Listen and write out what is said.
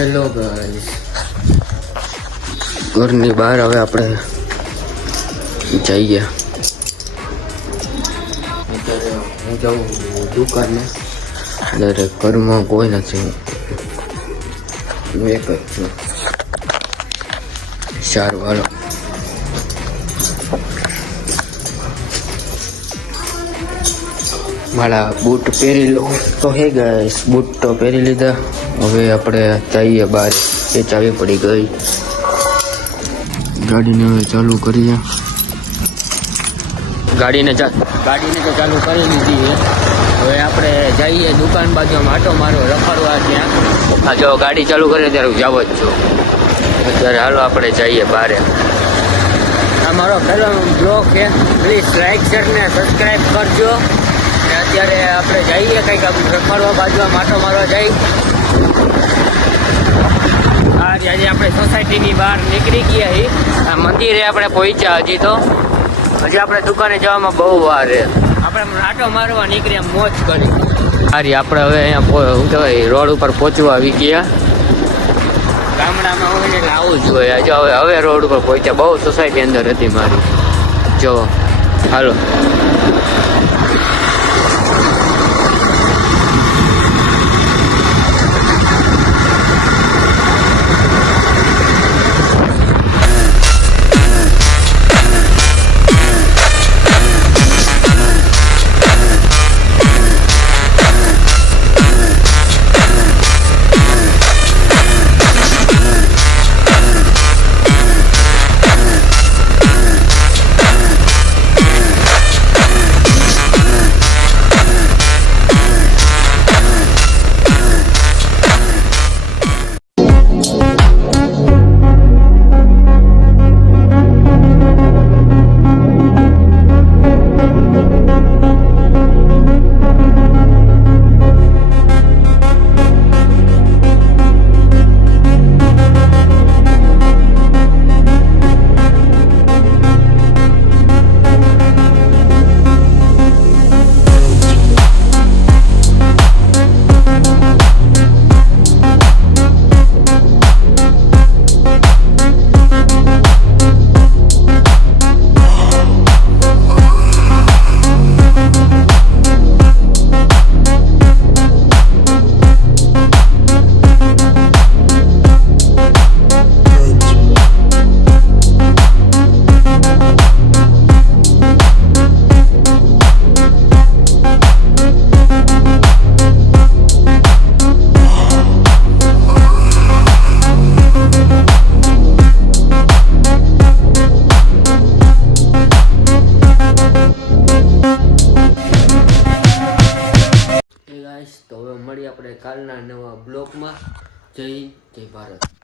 Hello guys, ઘરની બહાર હવે આપણે જઈએ. અત્યારે હું જાઉં દુકાને, અત્યારે ઘરમાં કોઈ નથી, હું એક જ છું. સારું હાલો. મારા બૂટ પહેરી લો તો હે ગાઈસ, બૂટ તો પહેરી લીધા. હવે આપણે જઈએ બહાર, એ ચાવી પડી ગઈ. ગાડીને હવે ચાલુ કરીએ. ગાડીને તો ચાલુ કરી લીધી છે. હવે આપણે જઈએ દુકાન બાજુ આટો મારો રખડવા. ત્યાં જો ગાડી ચાલુ કરે ત્યારે જાવ જ છું. અત્યારે હાલો આપણે જઈએ બહાર. આ મારો પહેલો બ્લોગ છે, પ્લીઝ લાઈક શેર ને સબસ્ક્રાઈબ કરજો. અત્યારે આપણે જઈએ કંઈક રખડવા બાજુ માટો મારવા જઈ. આજે આપણે સોસાયટીની બહાર નીકળી ગયા છીએ. આ મંદિરે આપણે પહોંચ્યા. હજી આપણે દુકાને જવામાં બહુ વાર છે. આપણે આટો મારવા નીકળ્યા, મોજ કરી. સારી આપણે હવે અહીંયા શું કહેવાય, રોડ ઉપર પહોંચવા આવી ગયા. ગામડામાં હોય ને એટલે આવું જ હોય. હવે રોડ ઉપર પહોંચ્યા. બહુ સોસાયટી અંદર હતી મારી. જો હાલો. તો હવે મળીએ આપણે કાલના નવા બ્લોગમાં. જય ભારત.